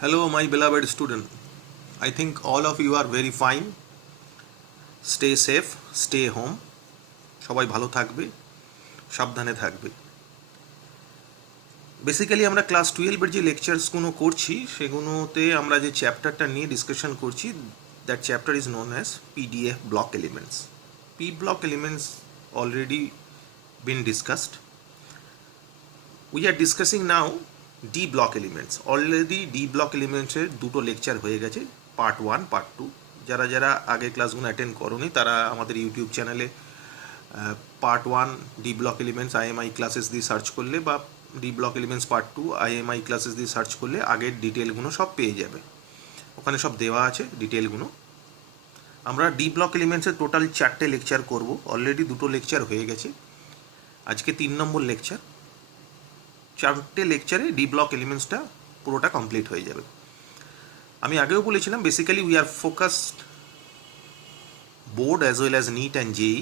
Hello, my beloved student. I think all of you are very fine. Stay safe, stay home. সবাই ভালো থাকবে, সাবধানে থাকবে। Basically আমরা ক্লাস 12-এর যে লেকচারসগুলো করছি সেগুলোতে আমরা যে চ্যাপ্টারটা নিয়ে ডিসকাশন করছি, that chapter is known as PDF block elements. P block elements already been discussed. We are discussing now D block elements. Already D block এলিমেন্টসের দুটো লেকচার হয়ে গেছে, পার্ট 1, পার্ট 2। যারা যারা আগের ক্লাসগুলো অ্যাটেন্ড করোনি তারা আমাদের ইউটিউব চ্যানেলে part 1 D block elements IMEI classes দিয়ে সার্চ করলে বা D block elements part 2 IMEI classes দিয়ে সার্চ করলে আগের ডিটেলগুলো সব পেয়ে যাবে, ওখানে সব দেওয়া আছে ডিটেলগুলো। আমরা ডি ব্লক এলিমেন্টসের টোটাল 4টে লেকচার করব। অলরেডি দুটো লেকচার হয়ে গেছে, আজকে 3 নম্বর লেকচার। 4টে লেকচারে ডি ব্লক এলিমেন্টসটা পুরোটা কমপ্লিট হয়ে যাবে। আমি আগেও বলেছিলাম basically we are focused board as well as NEET and JEE,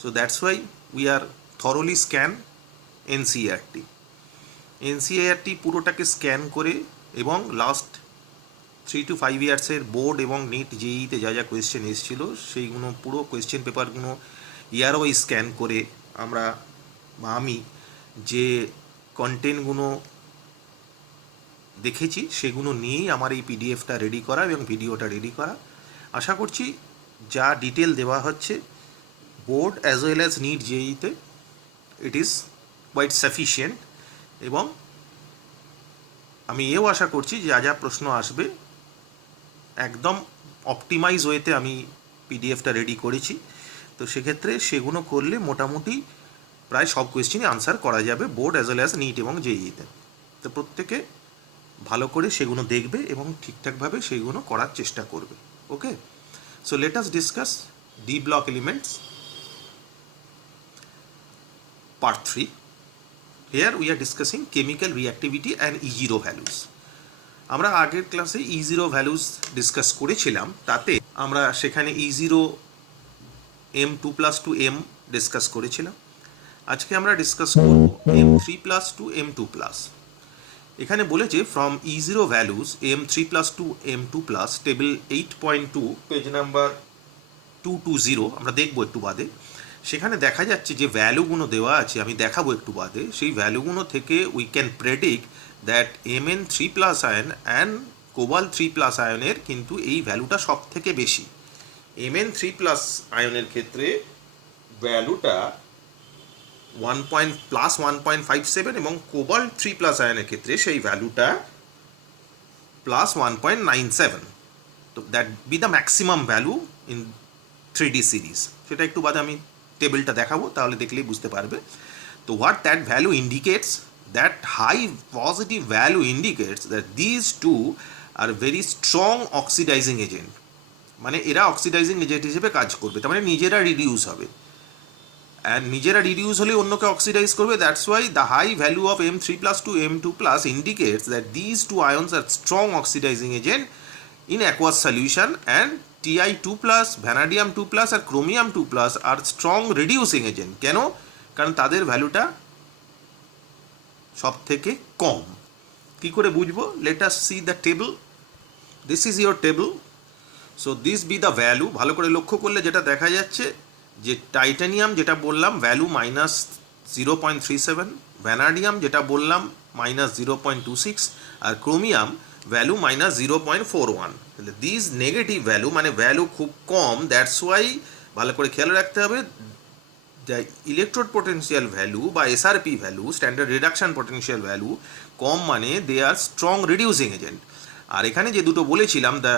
so that's why we are thoroughly scan NCERT পুরোটাকে স্ক্যান করে এবং লাস্ট 3 to 5 ইয়ার্সের বোর্ড এবং নিট জেইতে যা যা কোয়েশ্চেন এসেছিল সেইগুলো পুরো কোয়েশ্চেন পেপারগুলো ইয়ার ওয়াইজ স্ক্যান করে আমরা বা আমি যে কন্টেন্টগুলো দেখেছি সেগুলো নিয়েই আমার এই পিডিএফটা রেডি করা এবং ভিডিওটা রেডি করা। আশা করছি যা ডিটেল দেওয়া হচ্ছে board as well as NEET জেইতে ইট ইজ কোয়াইট সাফিসিয়েন্ট, এবং আমি এও আশা করছি যা যা প্রশ্ন আসবে একদম অপটিমাইজ ওয়েতে আমি পিডিএফটা রেডি করেছি। তো সেক্ষেত্রে সেগুলো করলে মোটামুটি প্রায় সব কোয়েশ্চেনই আনসার করা যাবে board as well as NEET এবং জেইতে। তো প্রত্যেকে ভালো করে সেগুলো দেখবে এবং ঠিকঠাকভাবে সেগুলো করার চেষ্টা করবে। ওকে, so let us discuss D block elements part 3. Here we are discussing chemical reactivity and E0 values. আমরা আগের ক্লাসে E0 values ডিসকাস করেছিলাম, তাতে আমরা সেখানে E0 M2+2 M ডিসকাস করেছিলাম। আজকে আমরা ডিসকাস করব M3+ to M2+। এখানে বলেছে from E0 values M3+ to M2+, table 8.2 page number 220 আমরা দেখব একটু বাদে। সেখানে দেখা যাচ্ছে যে ভ্যালুগুলো দেওয়া আছে, আমি দেখাবো একটু বাদে। সেই ভ্যালুগুলো থেকে we can predict that Mn3+ ion and cobalt 3+ আয়নের কিন্তু এই ভ্যালুটা সব থেকে বেশি। Mn3+ আয়নের ক্ষেত্রে ভ্যালুটা 1.57 এবং কোবাল্ট 3+ আয়নের ক্ষেত্রে সেই ভ্যালুটা +1.97। তো that B the maximum value in 3D series. সেটা একটু বাদে আমি টেবিলটা দেখাবো, তাহলে দেখলেই বুঝতে পারবে। তো what that value indicates, that high positive value indicates that these two are very strong oxidizing agent. মানে এরা অক্সিডাইজিং এজেন্ট হিসেবে কাজ করবে, তার মানে নিজেরা রিডিউস হবে, অ্যান্ড নিজেরা রিডিউস হলে অন্যকে অক্সিডাইজ করবে। That's why the high value of M3+ to M2+ indicates that these two ions are strong oxidizing agent in aqueous solution, and Ti2+, vanadium 2+ আর chromium 2+ are strong reducing agent. কেন? কারণ তাদের ভ্যালুটা সব থেকে কম। কি করে বুঝবো? Let us see the table. This is your table. So this B the value. ভালো করে লক্ষ্য করলে যেটা দেখা যাচ্ছে যে টাইটানিয়াম যেটা বললাম ভ্যালু -0.37, ভ্যানাডিয়াম যেটা বললাম -0.26 আর ক্রোমিয়াম ভ্যালু -0.41। তাহলে দিস নেগেটিভ ভ্যালু মানে ভ্যালু খুব কম। দ্যাটস ওয়াই ভালো করে খেয়াল রাখতে হবে দ্য ইলেকট্রোড পোটেনশিয়াল ভ্যালু বা SRP value, standard reduction potential value কম মানে they are strong reducing agent. আর এখানে যে দুটো বলেছিলাম the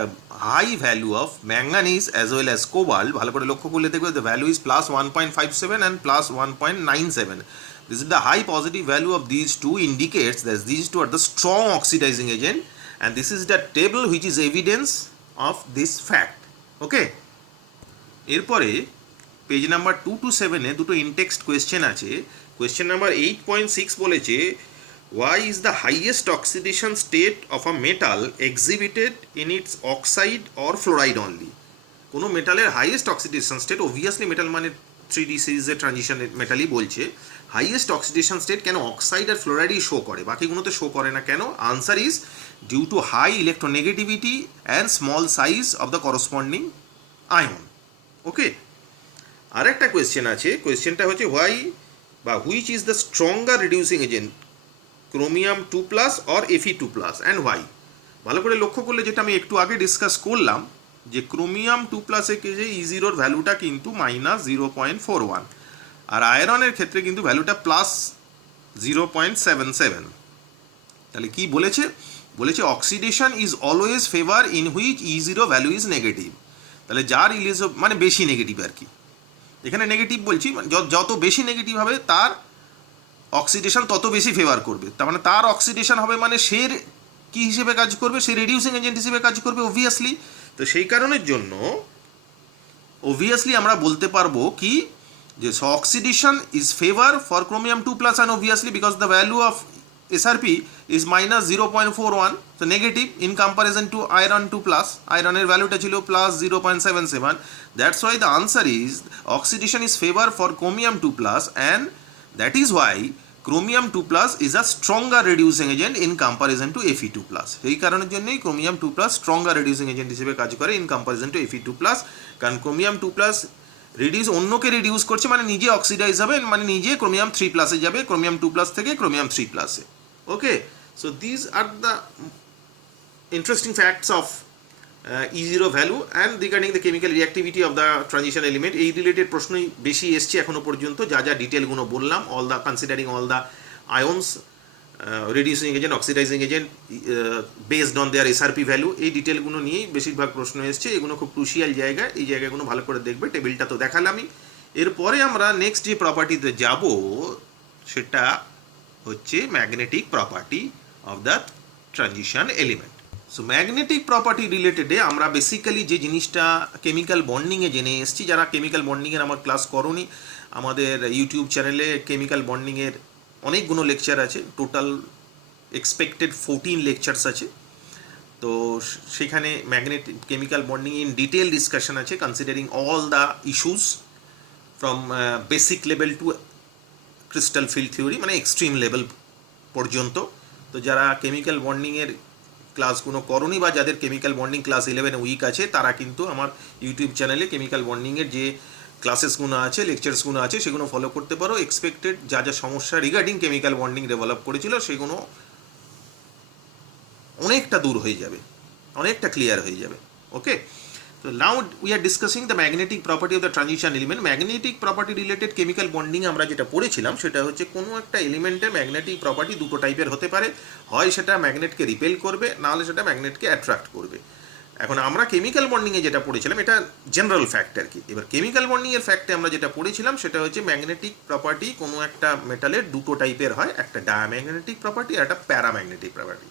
high value of manganese as well as cobalt, ভালো করে লক্ষ্য করলে দেখবে the value is +1.57 and +1.97. This is the high positive value of these two indicates that these two are the strong oxidizing agent, and this is the table which is evidence of this fact. Okay, এরপরে page number 227-এ দুটো ইনটেক্সট question আছে। Question number 8.6 বলেছে why is the highest oxidation state of a metal exhibited in its oxide or fluoride only? কোনো মেটালের highest oxidation state, obviously metal মানে 3D সিরিজের transition মেটালই বলছে হাইয়েস্ট অক্সিডেশন স্টেট কেন অক্সাইড আর ফ্লোরাইডই শো করে, বাকিগুলোতে শো করে না কেন? Answer is due to high electronegativity and small size of the corresponding ion. Okay, আরেকটা কোয়েশ্চেন আছে, কোয়েশ্চেনটা হচ্ছে হোয়াই বা which is the stronger reducing agent, chromium 2+ or Fe2+ and why? ভালো করে লক্ষ্য করলে যেটা আমি একটু আগে ডিসকাস করলাম যে ক্রোমিয়াম 2+ এর কেসে E0 ভ্যালুটা কিন্তু -0.41, আর আয়রনের ক্ষেত্রে কিন্তু ভ্যালুটা +0.77। তাহলে কি বলেছে? বলেছে oxidation is always favour in which E0 value is negative. তাহলে যার ইলিজো মানে বেশি নেগেটিভ আর কি, এখানে নেগেটিভ বলছি, যত বেশি নেগেটিভ হবে তার অক্সিডেশন তত বেশি ফেভার করবে। তার মানে তার অক্সিডেশন হবে মানে সে কি হিসেবে কাজ করবে? সে রিডিউসিং এজেন্ট হিসেবে কাজ করবে অবভিয়াসলি। তো সেই কারণের জন্য অবভিয়াসলি আমরা বলতে পারবো কি যে oxidation is favour for chromium 2+ and obviously because the value of SRP is -0.41, so negative in comparison to iron 2+. আয়রনের ভ্যালুটা ছিল +0.77. That's why the answer is oxidation is favor for chromium 2+, and that is why chromium 2+ is a stronger reducing agent in comparison to Fe2+. এই কারণের জন্যই chromium 2+ stronger reducing agent হিসেবে কাজ করে in comparison to Fe2+, কারণ chromium 2+ reduce অন্যকে reduce করছে মানে নিজে অক্সিডাইজ হবে, মানে নিজে ক্রোমিয়াম 3+ যাবে ক্রোমিয়াম 2+ থেকে chromium 3+। Okay, so these are the interesting facts of E0 value and regarding the chemical reactivity of the transition element. এই রিলেটেড প্রশ্নই বেশি এসছে এখনো পর্যন্ত, যা যা ডিটেলগুলো বললাম, all the considering all the আয়ন্স, reducing agent, oxidising agent based on their SRP value, এই ডিটেলগুলো নিয়েই বেশিরভাগ প্রশ্ন এসছে। এগুলো খুব ক্রুশিয়াল জায়গা, এই জায়গাগুলো ভালো করে দেখবে। টেবিলটা তো দেখালামই। এরপরে আমরা নেক্সট যে প্রপার্টিতে যাব সেটা হচ্ছে magnetic property of the transition element. So magnetic property রিলেটেডে আমরা বেসিক্যালি যে জিনিসটা কেমিক্যাল বন্ডিংয়ে জেনে এসেছি, যারা কেমিক্যাল বন্ডিংয়ের আমার ক্লাস করোনি, আমাদের ইউটিউব চ্যানেলে কেমিক্যাল বন্ডিংয়ের অনেকগুলো লেকচার আছে, টোটাল এক্সপেক্টেড 14 লেকচার্স আছে। তো সেখানে magnetic chemical bonding in detail discussion আছে, considering all the issues from basic level to crystal field theory, মানে এক্সট্রিম লেভেল পর্যন্ত। তো যারা কেমিক্যাল বন্ডিংয়ের ক্লাসগুলো করনি বা যাদের কেমিক্যাল বন্ডিং ক্লাস 11 উইক আছে, তারা কিন্তু আমার ইউটিউব চ্যানেলে কেমিক্যাল বন্ডিংয়ের যে ক্লাসেসগুলো আছে, লেকচার্সগুলো আছে, সেগুলো ফলো করতে পারো। এক্সপেক্টেড যা যা সমস্যা রিগার্ডিং কেমিক্যাল বন্ডিং ডেভেলপ করেছিল সেগুলো অনেকটা দূর হয়ে যাবে, অনেকটা ক্লিয়ার হয়ে যাবে। ওকে, তো now we are discussing the magnetic property of the transition element. Magnetic property related chemical bonding আমরা যেটা পড়েছিলাম সেটা হচ্ছে কোনো একটা এলিমেন্টের ম্যাগনেটিক প্রপার্টি দুটো টাইপের হতে পারে, হয় সেটা ম্যাগনেটকে রিপেল করবে, নাহলে সেটা ম্যাগনেটকে অ্যাট্রাক্ট করবে। এখন আমরা কেমিক্যাল বন্ডিংয়ে যেটা পড়েছিলাম এটা জেনারেল ফ্যাক্ট আর কি। এবার কেমিক্যাল বন্ডিংয়ের ফ্যাক্টে আমরা যেটা পড়েছিলাম সেটা হচ্ছে ম্যাগনেটিক প্রপার্টি কোনো একটা মেটালের দুটো টাইপের হয়, একটা ডায়াম্যাগনেটিক প্রপার্টি আর একটা প্যারাম্যাগনেটিক প্রপার্টি।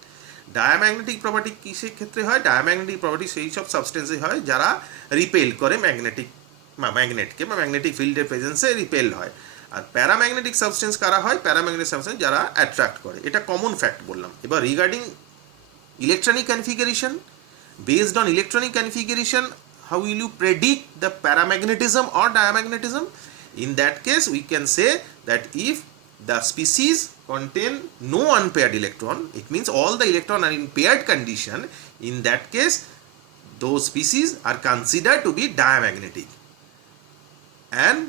ডায়াম্যাগনেটিক প্রপার্টি কিসের ক্ষেত্রে হয়? ডায়াম্যাগনেটিক প্রপার্টি সেই সব সাবস্টেন্সে হয় যারা রিপেল করে ম্যাগনেটকে বা ম্যাগনেটিক ফিল্ডের প্রেজেন্সে রিপেল হয়। আর প্যারাম্যাগনেটিক সাবস্টেন্স কারা হয়? প্যারাম্যাগনেটিক সাবস্টেন্স যারা অ্যাট্রাক্ট করে। এটা কমন ফ্যাক্ট বললাম। এবার regarding electronic configuration, based on electronic configuration, how will you predict the paramagnetism or diamagnetism? In that case, we can say that if the species contain no unpaired electron, it means all the electron are in paired condition. In that case, those species are considered to be diamagnetic. And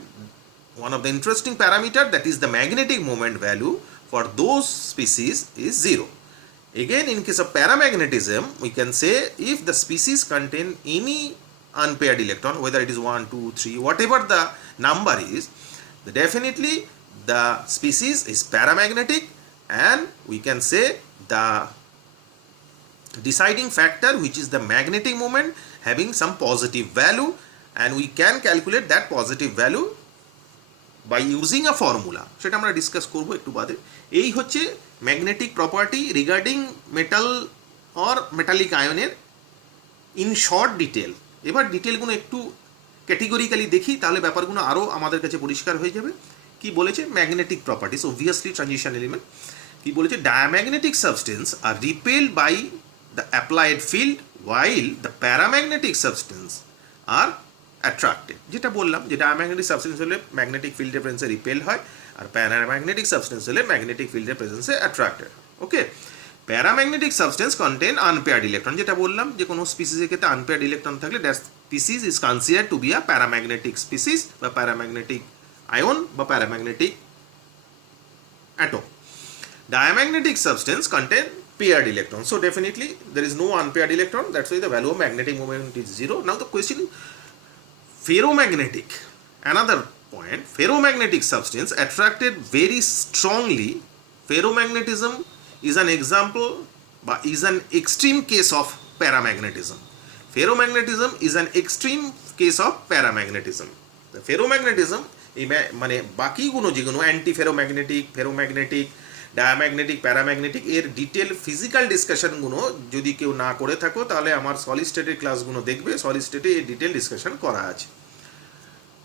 one of the interesting parameter, that is the magnetic moment value for those species, is 0. Again, in case of paramagnetism, we can say if the species contain any unpaired electron, whether it is 1, 2, 3, whatever the number is, definitely the species is paramagnetic, and we can say the deciding factor, which is the magnetic moment, having some positive value, and we can calculate that positive value by using a formula. সেটা আমরা discuss করবো একটু বাদে। এই হচ্ছে magnetic property regarding metal or metallic আয়নের in short detail. এবার ডিটেলগুলো একটু ক্যাটেগরিক্যালি দেখি, তাহলে ব্যাপারগুলো আরও আমাদের কাছে পরিষ্কার হয়ে যাবে। কি বলেছে? Magnetic properties, obviously transition element. কি বলেছে? Diamagnetic substance are repelled by the applied field, while the paramagnetic substance are attracted, যেটা বললাম যে ডায়াম্যাগনেটিক সাবস্টেন্স হলে ম্যাগনেটিক ফিল্ডের প্রেজেন্সে রিপেল হয়, আর প্যারাম্যাগনেটিক সাবস্টেন্স হলে ম্যাগনেটিক ফিল্ডের প্রেজেন্সে attracted. Okay, paramagnetic substance contain unpaired electron, যেটা বললাম যে কোনো স্পিসিসের ক্ষেত্রে আনপেয়ার্ড ইলেকট্রন থাকলে that species is consider to be a paramagnetic species বা প্যারাম্যাগনেটিক আয়ন বা paramagnetic atom. Diamagnetic substance contain paired electrons. So definitely there is no unpaired electron. That's why the value of magnetic moment is 0. Now the question is ferromagnetic. Another point, ferromagnetic substance attracted very strongly. Ferromagnetism is an example, but is an extreme case of paramagnetism. Ferromagnetism is an extreme case of paramagnetism. The ferromagnetism এই মানে বাকিগুলো যেগুলো anti ferromagnetic, ferromagnetic, diamagnetic, paramagnetic এর detail physical ডিসকাশনগুলো যদি কেউ না করে থাকো তাহলে আমার সলিড স্টেটের ক্লাসগুলো দেখবে, সলিড স্টেটে এর ডিটেল ডিসকাশন করা আছে।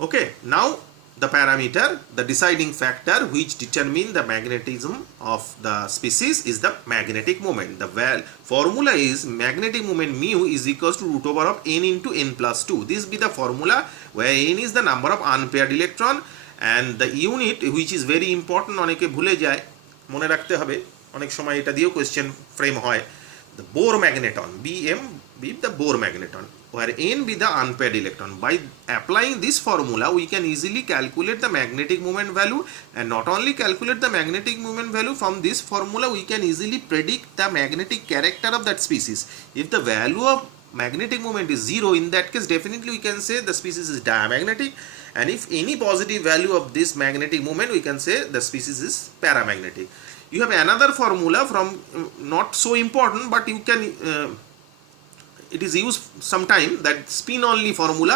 ওকে, নাও the parameter, the deciding factor which determine the magnetism of the species is the magnetic moment. The formula is magnetic moment mu is equals to root over of n into n plus 2. This be the formula where n is the number of unpaired electron and the unit which is very important, অনেকে ভুলে যায়, মনে রাখতে হবে, অনেক সময় এটা দিয়েও কোয়েশ্চেন ফ্রেম হয়, the Bohr magneton, Bm be the Bohr magneton, where n be the unpaired electron. By applying this formula we can easily calculate the magnetic moment value, and not only calculate the magnetic moment value, from this formula we can easily predict the magnetic character of that species. If the value of magnetic moment is 0, in that case definitely we can say the species is diamagnetic, and if any positive value of this magnetic moment we can say the species is paramagnetic. You have another formula from not so important, but you can it is used sometime, that spin only formula.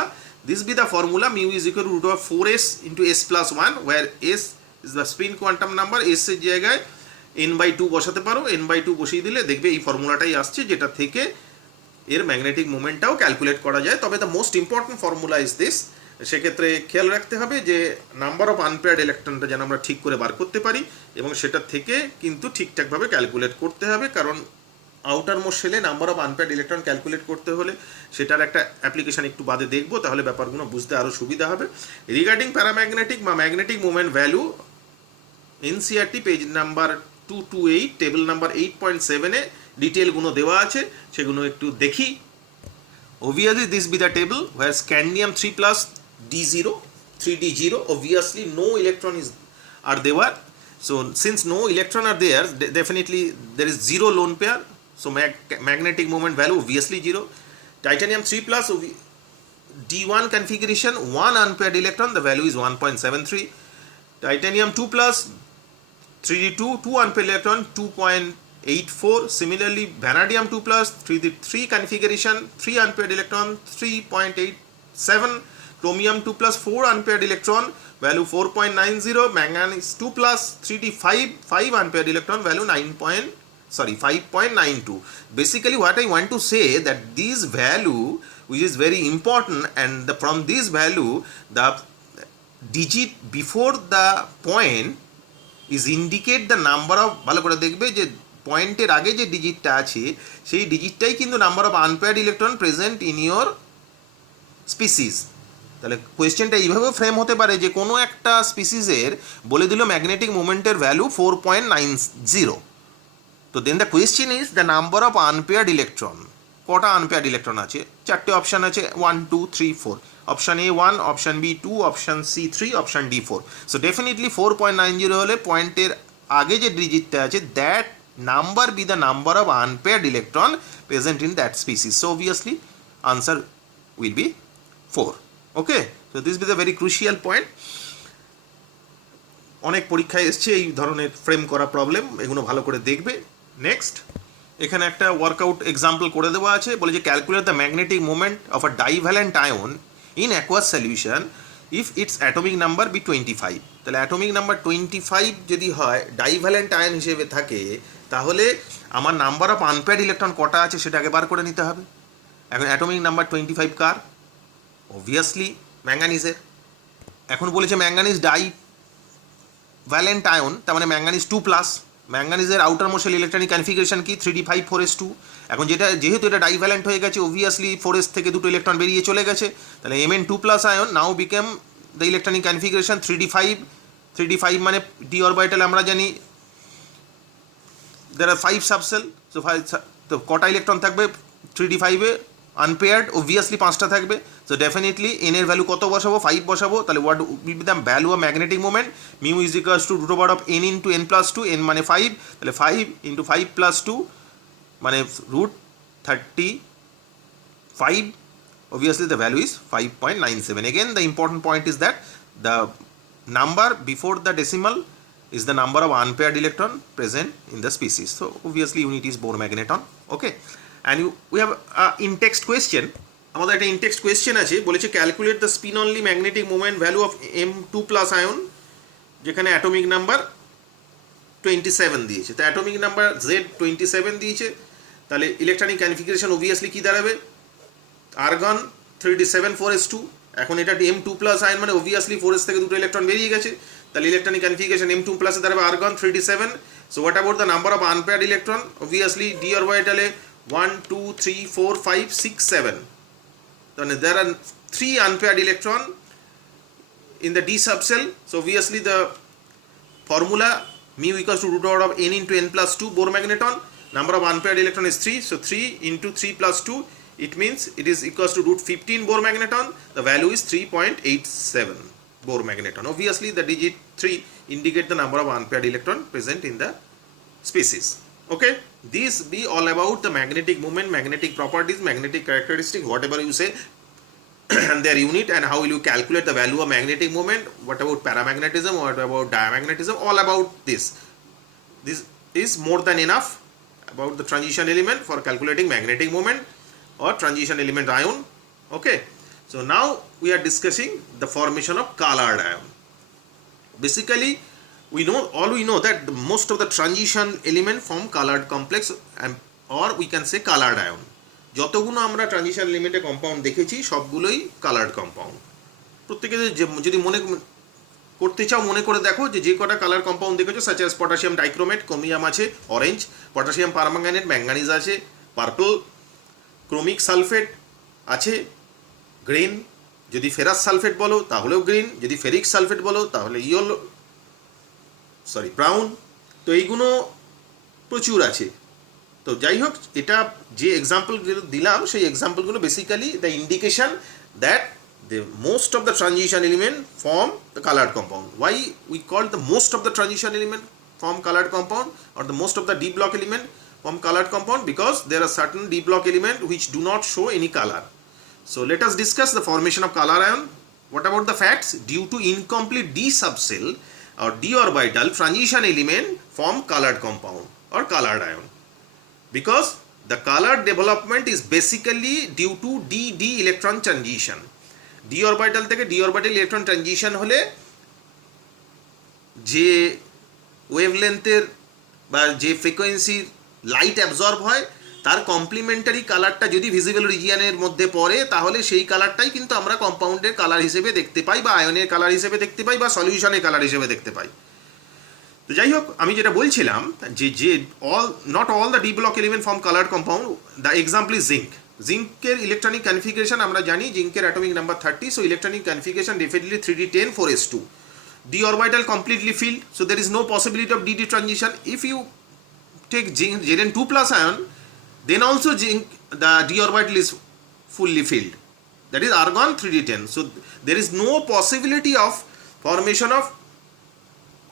This be the formula mu is equal to root of 4s into s plus 1, where s is the spin quantum number, s এর জায়গায় n by 2 বসাতে পারো, n by 2 বসিয়ে দিলে দেখবে এই ফর্মুলাটাই আসছে, যেটা থেকে এর ম্যাগনেটিক মোমেন্টটাও ক্যালকুলেট করা যায়। তবে the most important formula is this, সেক্ষেত্রে খেয়াল রাখতে হবে যে নাম্বার অফ আনপেয়ার্ড ইলেকট্রনটা যেন আমরা ঠিক করে বার করতে পারি, এবং সেটা থেকে কিন্তু ঠিকঠাকভাবে ক্যালকুলেট করতে হবে, কারণ আউটার মোস্ট শেলে number of unpaired electron calculate করতে হলে সেটার একটা অ্যাপ্লিকেশন একটু বাদে দেখবো, তাহলে ব্যাপারগুলো বুঝতে আরও সুবিধা হবে। রিগার্ডিং প্যারাম্যাগনেটিক বা magnetic moment value, NCERT page number 228 table number 8.7 এ ডিটেলগুলো দেওয়া আছে, সেগুলো একটু দেখি। Obviously this be the table where scandium 3 plus D0, 3D0, obviously no electron are there. So since no electron are there, definitely there is 0 lone pair. So magnetic moment value obviously 0. Titanium 3 plus D1 configuration, 1 unpaired electron, the value is 1.73. Titanium 2 plus 3D2, 2 unpaired electron, 2.84. Similarly vanadium 2 plus 3D3 configuration, 3 unpaired electron, 3.87. Chromium 2 plus 4 unpaired electron, value 4.90. Manganese 2 plus 3D5, 5 unpaired electron, value 5.92. Basically what I want to say that this value which is very important, and from this value the digit before the point is indicate the number of, ভালো করে দেখবে যে পয়েন্টের আগে যে ডিজিটটা আছে সেই ডিজিটটাই কিন্তু number of unpaired electron present in your species. তাহলে কোয়েশ্চেনটা এইভাবে ফ্রেম হতে পারে যে কোনো একটা স্পিসিসের বলে দিল ম্যাগনেটিক মোমেন্টের ভ্যালু 4.90, তো then the question is the number of unpaired electron. কটা আনপেয়ার্ড ইলেকট্রন আছে? 4টে অপশান আছে, 1 2 3 4। Option A 1, option B 2, option C 3, option D 4। So definitely 4.90 হলে পয়েন্টের আগে যে ডিজিটটা আছে that number be the number of unpaired electron present in that species. So obviously answer will be 4. Okay, so this be the very crucial point. অনেক পরীক্ষায় এসছে এই ধরনের ফ্রেম করা প্রবলেম, এগুলো ভালো করে দেখবে। নেক্সট এখানে একটা ওয়ার্কআউট এক্সাম্পল করে দেওয়া আছে, বলে যে calculate the magnetic moment of a divalent ion in aqueous solution if it's atomic number be 25। তাহলে অ্যাটমিক নাম্বার 25 যদি হয়, ডাইভ্যালেন্ট আয়ন হিসেবে থাকে, তাহলে আমার নাম্বার অফ আনপেয়ার্ড ইলেকট্রন কটা আছে সেটা আগে বার করে নিতে হবে। এখন অ্যাটমিক নাম্বার 25 কার? অবভিয়াসলি ম্যাঙ্গানিজের। এখন বলেছে ম্যাঙ্গানিজ ডাই ভ্যালেন্ট আয়ন, তার মানে ম্যাঙ্গানিজ 2 প্লাস, ম্যাঙ্গানিজের আউটার মোস্ট ইলেকট্রনিক কনফিগারেশন কি 3d5 4s2। এখন যেহেতু এটা ডাইভ্যালেন্ট হয়ে গেছে, অবভিয়াসলি 4s থেকে দুটো ইলেকট্রন বেরিয়ে চলে গেছে, তাহলে Mn2 plus ion now became the electronic configuration 3d5 মানে ডি অরবিটাল আমরা জানি there are 5 subcell, so 5 তো কটা ইলেকট্রন থাকবে 3d5 এ আনপেয়ার্ড, অবভিয়াসলি 5টা থাকবে। সো ডেফিনেটলি এন এর ভ্যালু কত বসাবো, 5 বসাবো, তাহলে what will be the value of magnetic moment, mu is equals to root over of n into n plus 2, n মানে 5, তাহলে 5 ইন্টু 5 প্লাস 2 মানে root 35, obviously the value is 5.97. Again the important point is that the number before the decimal is the number of unpaired electron present in the species. So obviously unit is Bohr magneton. Okay, and we have a in-text question. আমাদের একটা in-text question আছে, বলেছে calculate the spin only magnetic moment value of M2 plus ion, যেখানে atomic number 27 দিয়েছে। তো atomic number Z27 দিয়েছে, তাহলে electronic configuration obviously কি দাঁড়াবে, আর্গন 3d7 4s2। এখন এটা M2 প্লাস আয়ন মানে obviously 4s থেকে দুটো ইলেকট্রন বেরিয়ে গেছে, তাহলে ইলেকট্রনিক কনফিগারেশন M2 প্লাসে দাঁড়াবে argon 3d7। So what about the number of unpaired electron, obviously d অরবিটালে 1 2 3 4 5 6 7, তাহলে there are 3 unpaired electron in the d subcell. So obviously the formula mu equals to root over of n into n plus 2 Bohr magneton. Number of unpaired electron is 3, so 3 into 3 plus 2, it means it is equals to root 15 Bohr magneton. The value is 3.87 Bohr magneton. Obviously the digit 3 indicate the number of unpaired electron present in the species. Okay, these be all about the magnetic moment, magnetic properties, magnetic characteristics, whatever you say and their unit, and how will you calculate the value of magnetic moment, what about paramagnetism, what about diamagnetism, all about this. This is more than enough about the transition element for calculating magnetic moment or transition element ion. Okay, so now we are discussing the formation of colored ion. Basically we know that the most of the transition element form colored complex, and or we can say colored ion. যতগুলো আমরা transition এলিমেন্টে compound দেখেছি সবগুলোই coloured compound. প্রত্যেকে যদি মনে করতে চাও মনে করে দেখো যে কটা কালার কম্পাউন্ড দেখেছো, such as potassium dichromate, chromium আছে অরেঞ্জ, পটাশিয়াম পারম্যাঙ্গানেট ম্যাঙ্গানিজ আছে পার্পল, ক্রোমিক সালফেট আছে গ্রিন, যদি ফেরাস সালফেট বলো তাহলেও গ্রিন, যদি ফেরিক সালফেট বলো তাহলে ব্রাউন। তো এইগুলো প্রচুর আছে। তো যাই হোক, এটা যে এক্সাম্পলগুলো দিলাম সেই এক্সাম্পলগুলো basically the indication that the most of the transition element form the colored compound. Why we call the most of the transition element form colored compound, or the most of the d block element form colored compound? Because there are certain d block element which do not show any color. So let us discuss the formation of color ion. What about the facts? Due to incomplete d subcell or d orbital, transition element form colored compound or colored ion, because the color development is basically due to d electron transition. d orbital থেকে d orbital electron transition হলে যে ওয়েভলেন্থের বা যে ফ্রিকোয়েন্সির light absorb হয় তার complimentary কালারটা যদি visible রিজিয়নের মধ্যে পড়ে, তাহলে সেই কালারটাই কিন্তু আমরা কম্পাউন্ডের কালার হিসেবে দেখতে পাই, বা আয়নের কালার হিসেবে দেখতে পাই, বা সলিউশনের কালার হিসেবে দেখতে পাই। তো যাই হোক, আমি যেটা বলছিলাম যে not all the D block element form coloured compound. The example is zinc. জিঙ্কের ইলেকট্রনিক কনফিগারেশন আমরা জানি, জিঙ্কের atomic number 30, so electronic configuration definitely 3d10 4s2, d orbital completely filled, so there is no possibility of dd transition. If you take zinc Zn2 plus ion, then also zinc the d orbital is fully filled, that is argon 3d10, so there is no possibility of formation of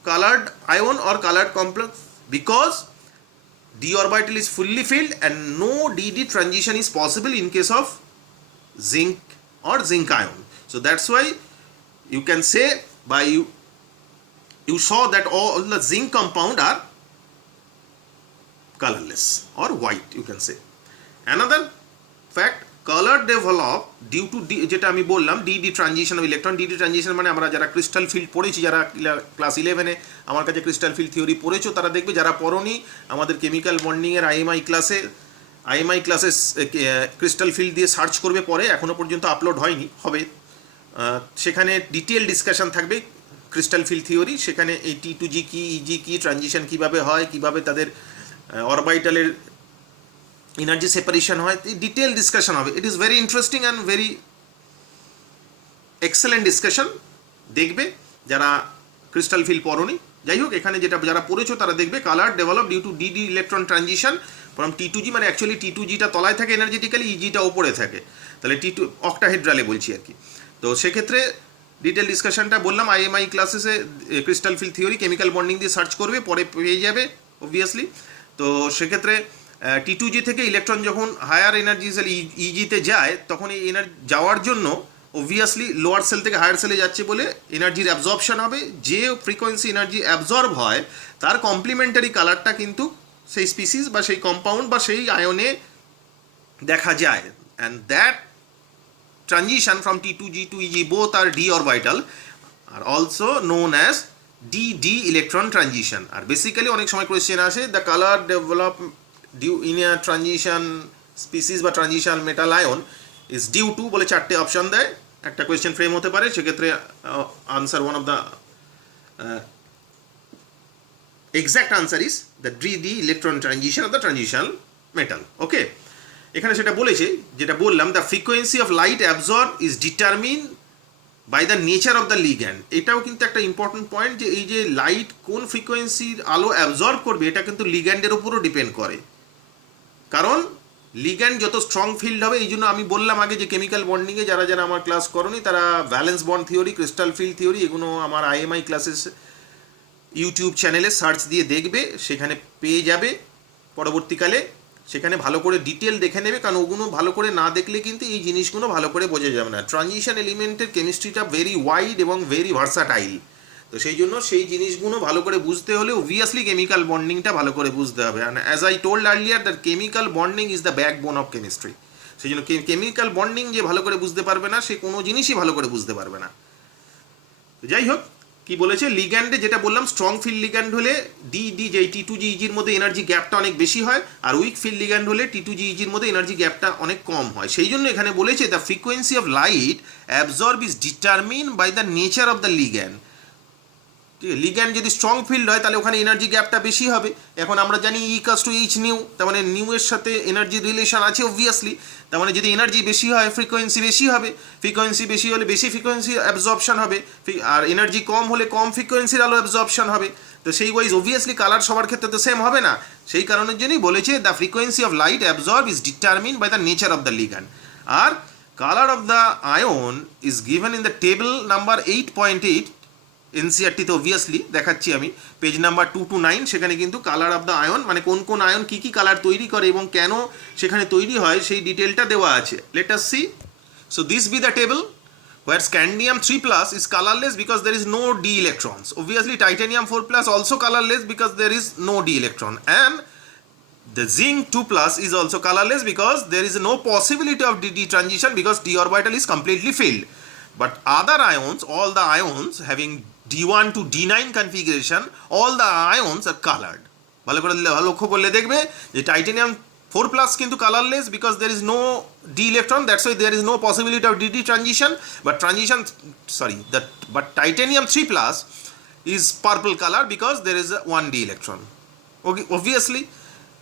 colored ion or colored complex, because d orbital is fully filled and no dd transition is possible in case of zinc or zinc ion. So that's why you can say by you saw that all the zinc compound are colorless or white, you can say. Another fact, color develop due to যেটা আমি বললাম dd transition of electron. dd transition মানে আমরা যারা crystal field পড়েছি, যারা class 11-এ আমার কাছে ক্রিস্টাল ফিল্ড থিওরি পড়েছো তারা দেখবে, যারা পড়োনি আমাদের কেমিক্যাল বন্ডিংয়ের আইএমআই ক্লাসে ক্রিস্টাল ফিল্ড দিয়ে সার্চ করবে, পরে এখনও পর্যন্ত আপলোড হয়নি, হবে, সেখানে ডিটেল ডিসকাশন থাকবে ক্রিস্টাল ফিল্ড থিওরি, সেখানে এই T2G কি, ইজি কি, ট্রানজিশন কীভাবে হয়, কীভাবে তাদের অরবাইটালের এনার্জি সেপারেশন হয়, ডিটেল ডিসকাশন হবে। It is very interesting and very excellent discussion. দেখবে যারা ক্রিস্টাল ফিল্ড পড়োনি, যাই হোক এখানে যেটা যারা পড়েছো তারা দেখবে colour develop due to DD electron transition from T2G, মানে অ্যাকচুয়ালি T2Gটা তলায় থাকে এনার্জেটিক্যালি, ইজিটা ওপরে থাকে, তাহলে T2 অক্টাহেড্রালে বলছি আর কি। তো সেক্ষেত্রে ডিটেল ডিসকাশনটা বললাম IMI ক্লাসেসে, crystal field theory chemical bonding দিয়ে সার্চ করবে, পরে পেয়ে যাবে অবভিয়াসলি। তো সেক্ষেত্রে T2G থেকে ইলেকট্রন যখন হায়ার এনার্জি সেল ইজিতে যায়, তখন এই এনার্জি যাওয়ার জন্য অবভিয়াসলি লোয়ার সেল থেকে হায়ার সেলে যাচ্ছে বলে এনার্জির অ্যাবজর্পশন হবে। যে ফ্রিকোয়েন্সি এনার্জি অ্যাবজর্ব হয় তার কমপ্লিমেন্টারি কালারটা কিন্তু সেই স্পিসিস বা সেই কম্পাউন্ড বা সেই আয়নে দেখা যায়। And that transition from T2G to EG both are d orbital are also known as DD electron transition. আর বেসিক্যালি অনেক সময় কোয়েশ্চেন আসে the colour develop due in a transition species বা transition metal ion is due to বলে 4টে option দেয়, একটা question frame হতে পারে। সেক্ষেত্রে answer one of the exact answer is the DD electron transition of the transition metal. Okay, এখানে সেটা বলেছে যেটা বললাম, the frequency of light absorb is determine by the nature of the ligand. এটাও কিন্তু একটা ইম্পর্টেন্ট পয়েন্ট, যে এই যে লাইট কোন ফ্রিকোয়েন্সির আলো অ্যাবজর্ব করবে এটা কিন্তু লিগ্যান্ডের উপরও ডিপেন্ড করে। কারণ লিগ্যান্ড যত স্ট্রং ফিল্ড হবে, এই জন্য আমি বললাম আগে যে কেমিক্যাল বন্ডিংয়ে যারা যারা আমার ক্লাস করনি তারা valence bond theory, crystal field theory এগুলো আমার IMI ক্লাসেস ইউটিউব চ্যানেলে সার্চ দিয়ে দেখবে, সেখানে পেয়ে যাবে পরবর্তীকালে। সেখানে ভালো করে ডিটেল দেখে নেবে, কারণ ওগুলো ভালো করে না দেখলে কিন্তু এই জিনিসগুলো ভালো করে বোঝা যাবে না। ট্রানজিশন এলিমেন্টের কেমিস্ট্রিটা ভেরি ওয়াইড এবং ভেরি ভার্সাটাইল, তো সেই জন্য সেই জিনিসগুলো ভালো করে বুঝতে হলে অবভিয়াসলি কেমিক্যাল বন্ডিংটা ভালো করে বুঝতে হবে। And as I told earlier that chemical bonding is the backbone of chemistry. সেই জন্য কেমিক্যাল বন্ডিং যে ভালো করে বুঝতে পারবে না, সে কোনো জিনিসই ভালো করে বুঝতে পারবে না। যাই হোক, কি বলেছে লিগ্যান্ডে, যেটা বললাম স্ট্রং ফিল্ড লিগ্যান্ড হলে DD যে T2G ইজির মধ্যে এনার্জি গ্যাপটা অনেক বেশি হয়, আর উইক ফিল্ড লিগ্যান্ড হলে T2G ইজির মধ্যে এনার্জি গ্যাপটা অনেক কম হয়। সেই জন্য এখানে বলেছে the frequency of light absorb is determine by the nature of the ligand. ঠিক আছে, লিগ্যান্ড যদি স্ট্রং ফিল্ড হয় তাহলে ওখানে এনার্জি গ্যাপটা বেশি হবে। এখন আমরা জানি E=H নিউ, তার মানে নিউ এর সাথে এনার্জি রিলেশন আছে অবভিয়াসলি, তার মানে যদি এনার্জি বেশি হয় ফ্রিকোয়েন্সি বেশি হবে, ফ্রিকোয়েন্সি বেশি হলে বেশি ফ্রিকোয়েন্সি অ্যাবজর্পশন হবে, আর এনার্জি কম হলে কম ফ্রিকোয়েন্সির আলো অ্যাবজর্পশন হবে। তো সেই ওয়াইজ অবভিয়াসলি কালার সবার ক্ষেত্রে তো সেম হবে না। সেই কারণের জন্যই বলেছে the frequency of light absorb is determine by the nature of the ligand. আর colour of the ion is given in the table number 8.8 NCERT-তে অবভিয়াসলি দেখাচ্ছি আমি, পেজ নাম্বার 2 to 9। সেখানে কিন্তু কালার অফ দ্য আয়ন মানে কোন কোন ion কী কী colour তৈরি করে এবং কেন সেখানে তৈরি হয় সেই ডিটেলটা দেওয়া আছে। Let us see. So this B the table where scandium 3+ is colorless because there is no d electrons. Obviously titanium 4+ also colorless because there is no d electron, and the zinc 2+ is also colorless because there is no possibility of DD transition because d orbital is completely filled. But other ions, all the ions having D1 to D9 configuration, all the ions are colored. ভালো করে লক্ষ্য করলে দেখবে যে titanium 4+ কিন্তু colourless because there is no d electron, that's why there is no possibility of DD transition. But titanium 3+ is purple color because there is one d electron. Okay, obviously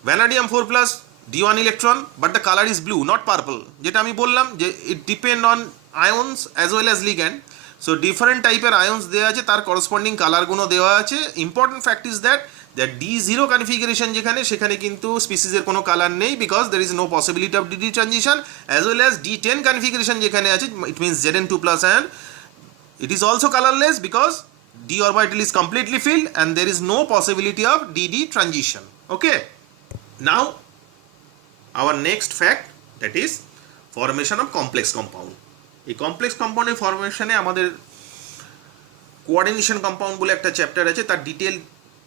vanadium 4+ D1 electron but the color is blue, not purple. যেটা আমি বললাম যে it depend on ions as well as ligand. So different টাইপের আয়ন্স দেওয়া আছে, তার corresponding কালারগুলো দেওয়া আছে। Important fact is that D0 configuration সেখানে কিন্তু স্পিসিসের কোনো কালার নেই because there is no possibility of DD transition, as well as D10 configuration যেখানে আছে, it means Zn2+ and it is also colorless because d orbital is completely filled and there is no possibility of DD transition. Okay, now our next fact, that is formation of complex compound. এই complex কম্পাউন্ডের ফরমেশনে আমাদের coordination compound বলে একটা chapter আছে, তার detail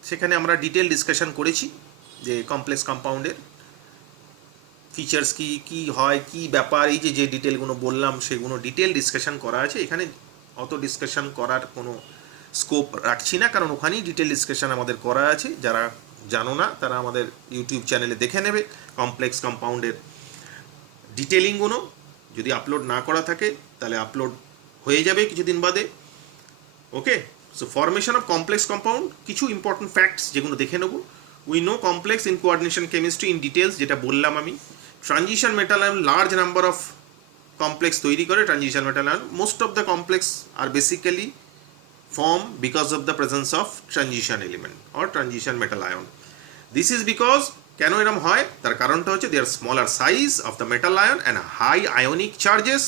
সেখানে আমরা detail discussion করেছি যে কমপ্লেক্স কম্পাউন্ডের ফিচার্স কি কি হয়, কি ব্যাপার, এই যে যে ডিটেলগুলো বললাম সেগুলো ডিটেল ডিসকাশন করা আছে। এখানে অত ডিসকাশন করার কোনো স্কোপ রাখছি না, কারণ ওখানেই ডিটেল ডিসকাশন আমাদের করা আছে। যারা জানো না তারা আমাদের ইউটিউব চ্যানেলে দেখে নেবে কমপ্লেক্স কম্পাউন্ডের ডিটেলিংগুলো। যদি আপলোড না করা থাকে তাহলে আপলোড হয়ে যাবে কিছুদিন বাদে। Okay, so formation of complex compound, কিছু ইম্পর্টেন্ট ফ্যাক্টস যেগুলো দেখে নেব। We know complex in coordination chemistry in details, যেটা বললাম আমি। Transition metal ion large number of complex তৈরি করে transition metal ion. Most of the complex are basically form because of the presence of transition element or transition metal ion. This is because কেন এরকম হয়, তার কারণটা হচ্ছে their smaller size of the metal ion and high ionic charges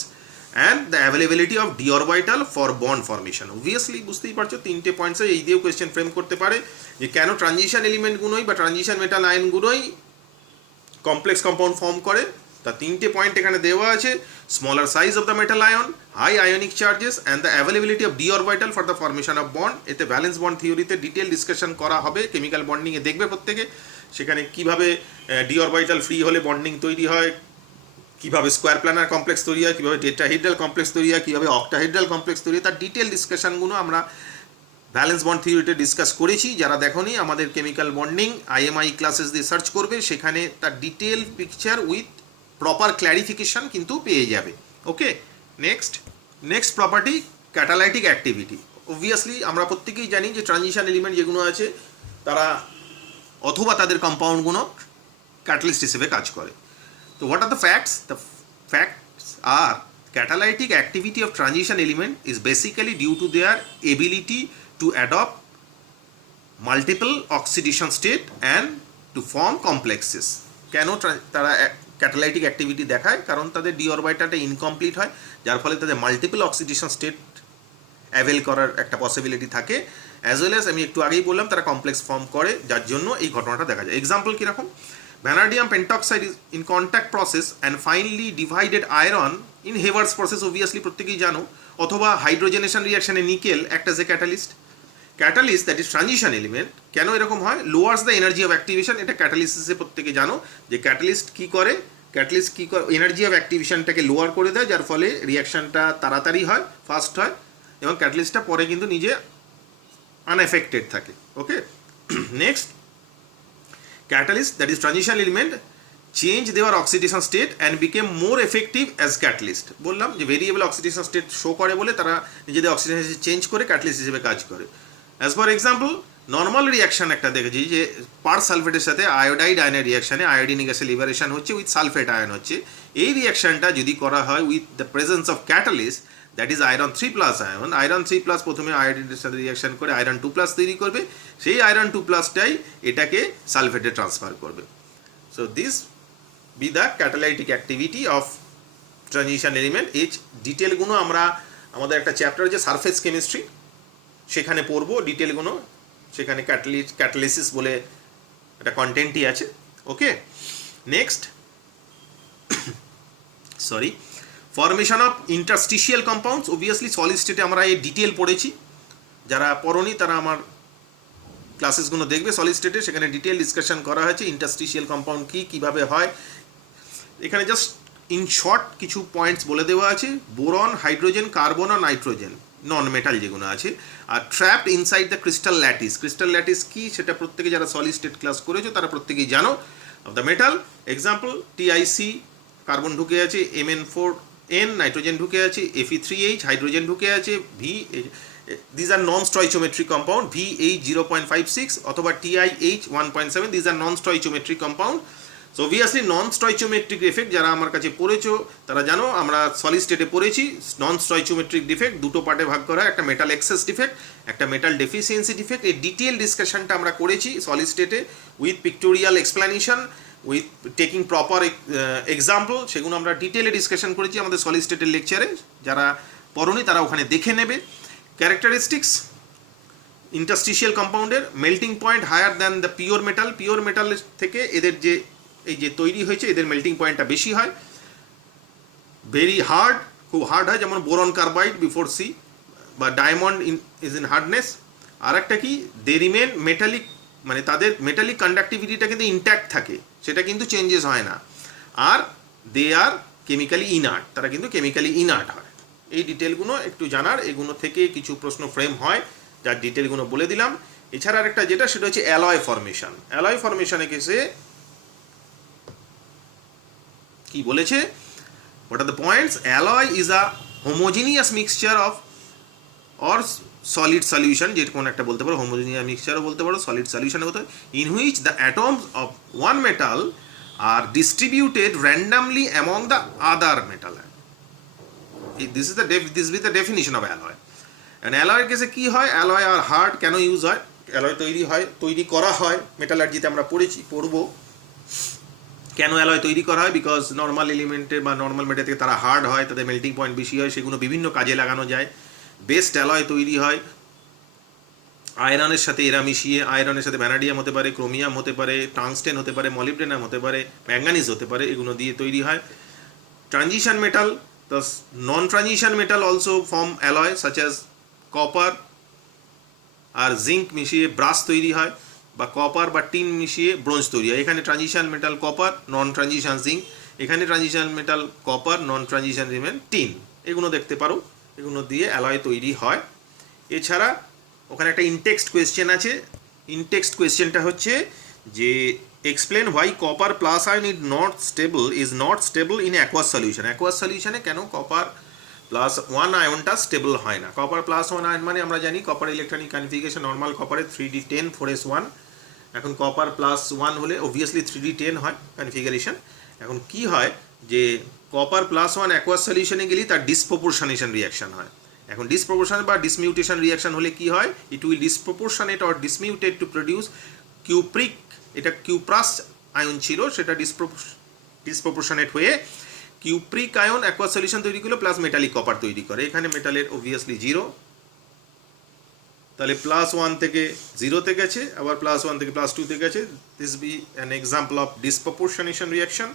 and the availability of d orbital for bond formation. Obviously বুঝতেই পারছো তিনটে পয়েন্টসে এই দিয়েও কোয়েশ্চেন ফ্রেম করতে পারে যে কেন ট্রানজিশন এলিমেন্টগুলোই বা ট্রানজিশন মেটাল আয়নগুলোই কমপ্লেক্স কম্পাউন্ড ফর্ম করে। তা তিনটে পয়েন্ট এখানে দেওয়া আছে, smaller size of the metal ion, high ionic charges and the availability of D orbital for the formation of bond. এতে ভ্যালেন্স বন্ড থিওরিতে ডিটেল ডিসকাশন করা হবে, কেমিক্যাল বন্ডিংয়ে দেখবে প্রত্যেকে, সেখানে কিভাবে ডি অরবিটাল ফ্রি হলে বন্ডিং তৈরি হয়, কিভাবে স্কোয়ার প্ল্যানার কমপ্লেক্স তৈরি হয়, কিভাবে টেট্রাহেড্রাল কমপ্লেক্স তৈরি হয়, কিভাবে অক্টাহেড্রাল কমপ্লেক্স তৈরি হয়, তার ডিটেল ডিসকাশনগুলো আমরা ভ্যালেন্স বন্ড থিওরিতে ডিসকাস করেছি। যারা দেখোনি আমাদের কেমিক্যাল বন্ডিং IMI ক্লাসেস দিয়ে সার্চ করবে, সেখানে তার detail picture with proper clarification কিন্তু পেয়ে যাবে। Okay, next property catalytic activity. Obviously আমরা প্রত্যেকেই জানি যে ট্রানজিশন এলিমেন্ট যেগুলো আছে তারা অথবা তাদের কম্পাউন্ডগুলো ক্যাটালিস্ট হিসেবে কাজ করে। তো what are the facts? The facts are catalytic activity of transition element is basically due to their ability to adopt multiple oxidation state and to form complexes. কেন তারা ক্যাটালাইটিক অ্যাক্টিভিটি দেখায়? কারণ তাদের ডি অরবিটালটা ইনকমপ্লিট হয়, যার ফলে তাদের multiple oxidation state avail করার একটা পসিবিলিটি থাকে, অ্যাজ ওয়েল অ্যাজ আমি একটু আগেই বললাম তারা কমপ্লেক্স ফর্ম করে, যার জন্য এই ঘটনাটা দেখা যায়। এক্সাম্পল কীরকম? Vanadium pentoxide is in contact process and finely divided iron in Haber's process, obviously প্রত্যেকেই জানো। অথবা হাইড্রোজেনেশন রিয়াকশানে nickel act as a catalyst that is transition element. কেন এরকম হয়? Lowers the energy of activation, এটা ক্যাটালিস্টে প্রত্যেকে জানো যে ক্যাটালিস্ট কী করে, এনার্জি অফ অ্যাক্টিভেশনটাকে লোয়ার করে দেয়, যার ফলে রিয়াকশানটা তাড়াতাড়ি হয়, ফাস্ট হয়, এবং ক্যাটালিস্টটা পরে কিন্তু নিজে আনএফেক্টেড থাকে। ওকে, next, catalyst that is transition element change their oxidation state and became more effective as catalyst. বললাম যে ভেরিয়েবল অক্সিডেশন স্টেট শো করে বলে তারা নিজেদের অক্সিডেশন চেঞ্জ করে ক্যাটালিস্ট হিসেবে কাজ করে। As for example normal reaction একটা দেখেছি যে পার সালফেটের সাথে আয়োডাইড আয়নের রিয়াকশানে আয়োডিনিক অ্যাসিড লিবারেশন হচ্ছে উইথ সালফেট আয়ন হচ্ছে। এই রিয়াকশানটা যদি করা হয় with the presence of catalyst that is iron 3+ ion, iron 3+ প্রথমে আয়োডিনের সাথে রিয়াকশান করে আয়রন 2+ তৈরি করবে, সেই আয়রন 2+টাই এটাকে সালফেটে ট্রান্সফার করবে। So this B the catalytic activity of transition element. এই ডিটেলগুলো আমরা আমাদের একটা চ্যাপ্টার যে সারফেস কেমিস্ট্রি সেখানে পড়বো ডিটেলগুলো, সেখানে ক্যাটালিসিস বলে একটা কন্টেন্টই আছে। Okay, next, sorry, formation of interstitial compounds. Obviously solid স্টেটে আমরা এই ডিটেল পড়েছি, যারা পড়োনি তারা আমার ক্লাসেসগুলো দেখবে সলিড স্টেটে, সেখানে ডিটেল ডিসকাশন করা হয়েছে ইন্টারস্টিশিয়াল কম্পাউন্ড কী, কীভাবে হয়। এখানে জাস্ট ইন শর্ট কিছু পয়েন্টস বলে দেওয়া আছে। বোরন, হাইড্রোজেন, কার্বন আর নাইট্রোজেন নন মেটাল যেগুলো আছে, আর trapped inside the crystal lattice. Crystal lattice কি সেটা প্রত্যেকে যারা সলিড স্টেট ক্লাস করেছো তারা প্রত্যেকেই জানো। Of the metal example TiC, carbon ঢুকে আছে, Mn4n, নাইট্রোজেন ঢুকে আছে, Fe3H, হাইড্রোজেন ঢুকে আছে, these are non-stoichiometric compound, VH 0.56 অথবা TiH 1.7, these are non-stoichiometric compound. So obviously non-stoichiometric effect যারা আমার কাছে পড়েছো তারা জানো, আমরা সলিড স্টেটে পড়েছি non-stoichiometric ডিফেক্ট দুটো পার্টে ভাগ করা, একটা মেটাল এক্সেস ডিফেক্ট, একটা মেটাল ডেফিসিয়েন্সি ডিফেক্ট। এই ডিটেল ডিসকাশনটা আমরা করেছি সলিড স্টেটে with pictorial explanation, with taking proper example, সেগুলো আমরা ডিটেলে ডিসকাশন করেছি আমাদের সলিড স্টেটের লেকচারে। যারা পড়োনি তারা ওখানে দেখে নেবে। ক্যারেক্টারিস্টিক্স ইন্টারস্টিশিয়াল কম্পাউন্ডের: melting point higher than the pure metal, pure metal থেকে এদের যে এই যে তৈরি হয়েছে এদের মেল্টিং পয়েন্টটা বেশি হয়। ভেরি হার্ড, খুব হার্ড হয়, যেমন বোরন কার্বাইড বিফোর সি, বা ডায়মন্ড ইজ ইন হার্ডনেস। আর একটা কি, দে রিমেন মেটালিক, মানে তাদের মেটালিক কন্ডাক্টিভিটিটা কিন্তু ইনট্যাক্ট থাকে, সেটা কিন্তু চেঞ্জেস হয় না। আর দে আর কেমিক্যালি ইনার্ট, তারা কিন্তু কেমিক্যালি ইনার্ট হয়। এই ডিটেলগুলো একটু জানার, এগুলো থেকে কিছু প্রশ্ন ফ্রেম হয়, যার ডিটেলগুলো বলে দিলাম। এছাড়া আরেকটা যেটা সেটা হচ্ছে অ্যালয় ফর্মেশন। অ্যালয় ফর্মেশনে কেসে কি বলেছে, what are the points? Alloy is a homogeneous mixture of or solid solution, যে কোনো একটা বলতে পারো, হোমোজেনিয়াস মিক্সচারও বলতে পারো, সলিড সলিউশন হতে হয়, in which the atoms of one metal are distributed randomly among the other metal. This is the definition of alloy. অ্যালয়ের কেসে কী হয়, অ্যালয় আর হার্ড কেন ইউজ হয়, অ্যালয় তৈরি করা হয়, মেটালার্জিতে আমরা পড়বো কেন অ্যালয় তৈরি করা হয়। বিকজ নর্মাল এলিমেন্টের বা নর্মাল মেটাল থেকে তারা হার্ড হয়, তাদের মেল্টিং পয়েন্ট বেশি হয়, সেগুলো বিভিন্ন কাজে লাগানো যায়। বেস্ট অ্যালয় তৈরি হয় আয়রনের সাথে এরা মিশিয়ে, আয়রনের সাথে ভ্যানাডিয়াম হতে পারে, ক্রোমিয়াম হতে পারে, টাংস্টেন হতে পারে, মলিবডেনাম হতে পারে, ম্যাঙ্গানিজ হতে পারে, এগুলো দিয়ে তৈরি হয়। Transition metal, the non-transition metal also form alloy such as copper আর জিঙ্ক মিশিয়ে ব্রাস তৈরি হয়, বা কপার বা টিন মিশিয়ে ব্রোঞ্জ তৈরি হয়। এখানে ট্রানজিশন মেটাল কপার, নন ট্রানজিশন জিঙ্ক, এখানে ট্রানজিশন মেটাল কপার, নন ট্রানজিশন রিমেন টিন, এগুলো দেখতে পারো, এগুলো দিয়ে অ্যালয় তৈরি হয়। এছাড়া ওখানে একটা ইনটেক্সট কোয়েশ্চেন আছে। ইনটেক্সট কোয়েশ্চেনটা হচ্ছে যে explain why copper plus ion is not stable in aqueous solution. Aqueous সলিউশনে কেন কপার প্লাস ওয়ান আয়নটা স্টেবল হয় না। কপার প্লাস ওয়ান আয়ন মানে আমরা জানি কপার ইলেকট্রনিক কনফিগারেশন নর্মাল কপারে 3d10 4s1। এখন কপার প্লাস ওয়ান হলে অবভিয়াসলি 3d10 হয় কনফিগারেশন। এখন কি হয় যে কপার প্লাস ওয়ান অ্যাকোয়াস সলিউশনে গেলে তার ডিসপ্রপোর্শনেশন রিয়াকশন হয়। এখন ডিসপ্রপোর্শন বা ডিসমিউটেশন রিয়াকশন হলে কি হয়, it will disproportionate or dismuted to produce cupric, এটা কিউপ্রাস আয়ন ছিল, সেটা ডিসপ্রপোর্শনেট হয়ে কিউপ্রিক আয়ন অ্যাকোয়াস সলিউশন তৈরি করলো, প্লাস মেটালিক কপার তৈরি করে। এখানে মেটালের অবভিয়াসলি জিরো, তাহলে প্লাস ওয়ান থেকে জিরোতে গেছে, আবার প্লাস ওয়ান থেকে প্লাস টুতে গেছে। This be an example of disproportionation reaction,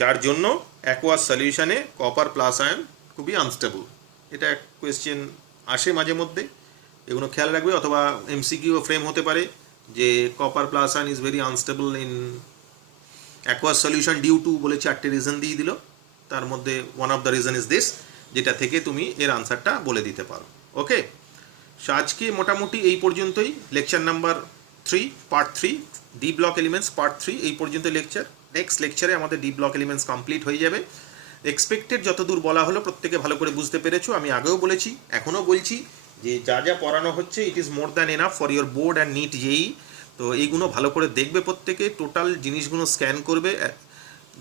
যার জন্য অ্যাকোয়াস সলিউশনে কপার প্লাস আয়ন খুবই আনস্টেবল। এটা কোয়েশ্চেন আসে মাঝে মধ্যে, এগুলো খেয়াল রাখবে। অথবা এমসিকিউ ফ্রেম হতে পারে যে copper plus ion is very unstable in aqueous solution due to বলে 4টে রিজন দিয়ে দিল, তার মধ্যে one of the reason is this, যেটা থেকে তুমি এর আনসারটা বলে দিতে পারো। ওকে, সো আজকে মোটামুটি এই পর্যন্তই। Lecture number 3 part 3 D block elements part 3 এই পর্যন্ত লেকচার। নেক্সট লেকচারে আমাদের ডি ব্লক এলিমেন্টস কমপ্লিট হয়ে যাবে। এক্সপেক্টেড যতদূর বলা হলো প্রত্যেকে ভালো করে বুঝতে পেরেছো। আমি আগেও বলেছি, এখনও বলছি যে যা যা পড়ানো হচ্ছে it is more than enough for your board and NEET JEE. তো এইগুলো ভালো করে দেখবে, প্রত্যেকে টোটাল জিনিসগুলো স্ক্যান করবে।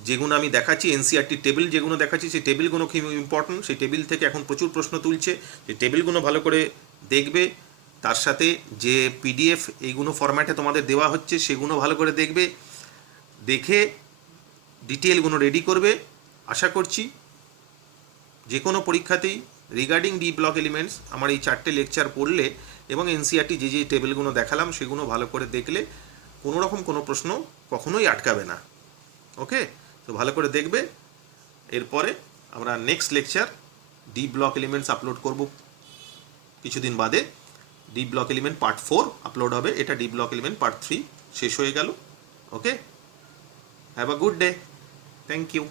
যেগুলো আমি দেখাচ্ছি এনসিআরটি টেবিল যেগুলো দেখাচ্ছি, সেই টেবিলগুলো খুব ইম্পর্টেন্ট। সেই টেবিল থেকে এখন প্রচুর প্রশ্ন তুলছে, সেই টেবিলগুলো ভালো করে দেখবে। তার সাথে যে পিডিএফ এইগুলো ফরম্যাটে তোমাদের দেওয়া হচ্ছে সেগুলো ভালো করে দেখবে, দেখে ডিটেলগুলো রেডি করবে। আশা করছি যে কোনো পরীক্ষাতেই রিগার্ডিং ডি ব্লক এলিমেন্টস আমার এই 4টে লেকচার পড়লে এবং এনসিআরটি যে টেবিলগুলো দেখালাম সেগুলো ভালো করে দেখলে কোনো রকম কোনো প্রশ্ন কখনোই আটকাবে না। ওকে, তো ভালো করে দেখবে। এরপরে আমরা next lecture D block elements upload করব কিছুদিন বাদে। D block element part 4 upload হবে, এটা ডি ব্লক এলিমেন্ট পার্ট 3 শেষ হয়ে গেল। Okay, have a good day, thank you.